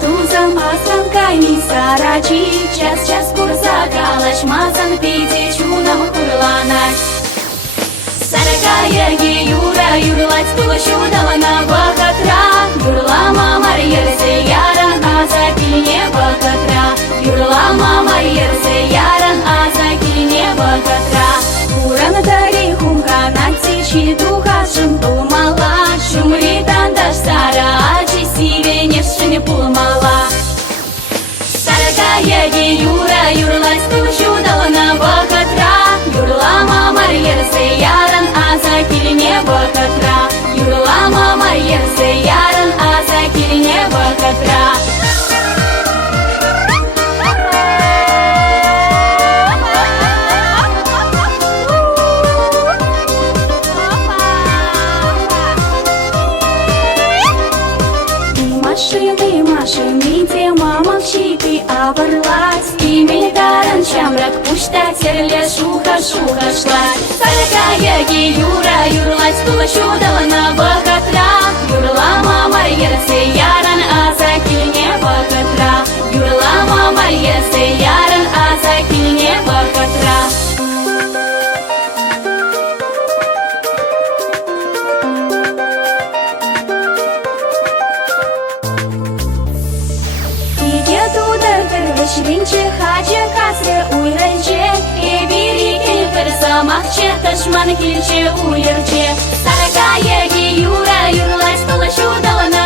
Тузам асранкайни сарачи час курса калашмасан пите чунам хурланать. Саракаяги юра юрлать тулашу далана бахатра. Юрлама марьерсе яран азакине бахатра. Юрлама марьерсе яран азакине бахатра. Уран тари хумханати читуха шумтумала. Шумритан даш сара ачи сивене шине пулмала. Саракаяги юра юрлать тулашу далана бахатра. Юрлама марьерсе яран азакине бахатра. Юрлама марьерсе яран азакине бахатра. Машины, те мама чипи оборлась. И милитаран чамрак пушта терле шуха шлась. Саракаяги юра юрлать тулашу далана бахатра. Юрлама марьерсе яран азакине бахатра. Юрлама марьерсе яран азакине бахатра. Винче хаче касре уйренче, эбири кенкер самахче, ташман килче уйрче. Саракаяги юра юрлась тулашу далана